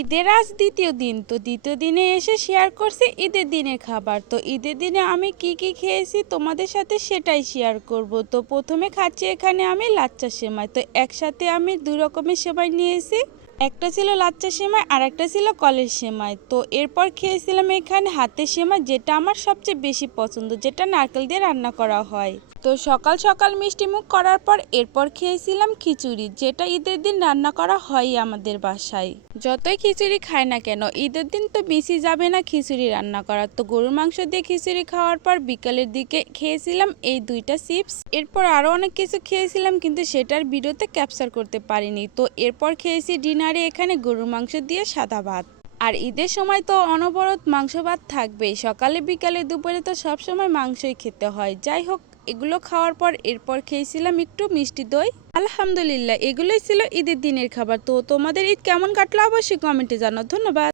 ঈদের আজ দ্বিতীয় দিন। তো দ্বিতীয় দিনে এসে শেয়ার করছি ঈদের দিনের খাবার। তো ঈদের দিনে আমি কি কি খেয়েছি তোমাদের সাথে সেটাই শেয়ার করব। তো প্রথমে খাচ্ছি এখানে আমি লাচ্চা সেমাই। তো একসাথে আমি দুই রকমের সেমাই নিয়েছি। একটা ছিল লাচ্চা সেমাই আর একটা ছিল কলের সেমাই। তো এরপর খেয়েছিলাম এখানে হাতের সেমাই, যেটা আমার সবচেয়ে বেশি পছন্দ, যেটা নারকেল দিয়ে রান্না করা হয়। তো সকাল সকাল মিষ্টিমুখ করার পর এরপর খেয়েছিলাম খিচুড়ি, যেটা ঈদের দিন রান্না করা হয় আমাদের বাসায়। যতই খিচুড়ি খাই না কেন ঈদের দিন তো বেশি যাবে না খিচুড়ি রান্না করা। তো গরুর মাংস দিয়ে খিচুড়ি খাওয়ার পর বিকালের দিকে খেয়েছিলাম এই দুইটা চিপস। এরপর আরও অনেক কিছু খেয়েছিলাম, কিন্তু সেটার ভিডিওতে ক্যাপচার করতে পারিনি। তো এরপর খেয়েছি ডিনারে এখানে গরুর মাংস দিয়ে সাদা ভাত। আর ঈদের সময় তো অনবরত মাংস ভাত থাকবেই, সকালে বিকালে দুপুরে তো সবসময় মাংসই খেতে হয়। যাই হোক, এগুলো খাওয়ার পর এরপর খেয়েছিলাম একটু মিষ্টি দই। আলহামদুলিল্লাহ, এগুলোই ছিল ঈদের দিনের খাবার। তো তোমাদের ঈদ কেমন কাটলো অবশ্যই কমেন্টে জানাও। ধন্যবাদ।